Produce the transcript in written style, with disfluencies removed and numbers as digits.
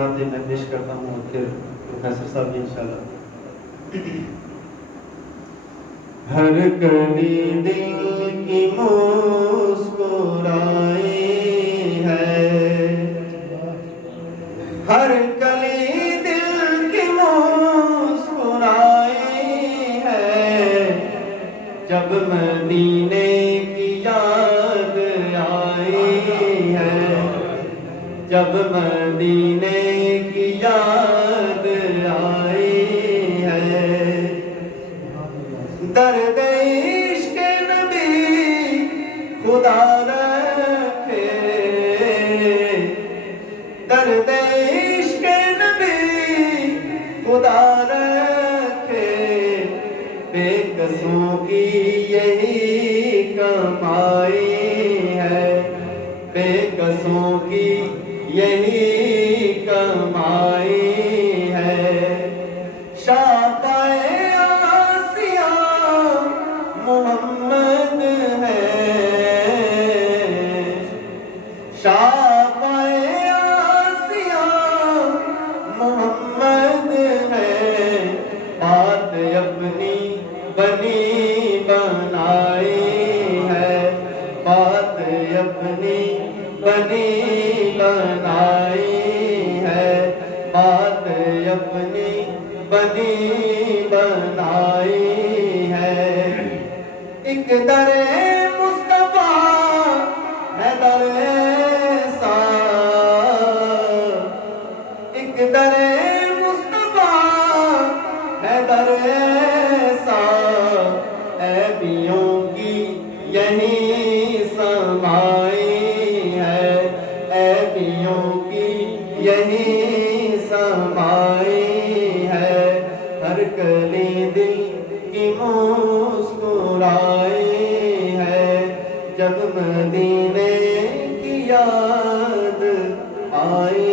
میں پیش کرتا ہوں اور پھر پروفیسر صاحب بھی انشاءاللہ. ہر کلی دل کی مسکرائی ہے، ہر کلی دل کی مسکرائی ہے، جب مدینے کی یاد آئی ہے، جب مدینے کی یاد آئی ہے. درد عشق نبی خدا رکھے، درد عشق نبی خدا رکھے، بے قصوں کی یہی کمائی ہے، بے قصوں کی یہی کمائی ہے. شافعِ آسیہ محمد ہے، شافعِ آسیہ محمد ہے، بات اپنی بنی بنائی ہے، بات اپنی بنی بنائی ہے، بات اپنی بنی بنائی ہے. ایک در مصطفیٰ ہے در سار، ایک در مصطفیٰ ہے در سار، عیبیوں کی یہی سمائی ہے، عیبیوں کی یہی سمائی ہے. ہر کلی دل کی مسکرائی ہے، جب مدینے کی یاد آئی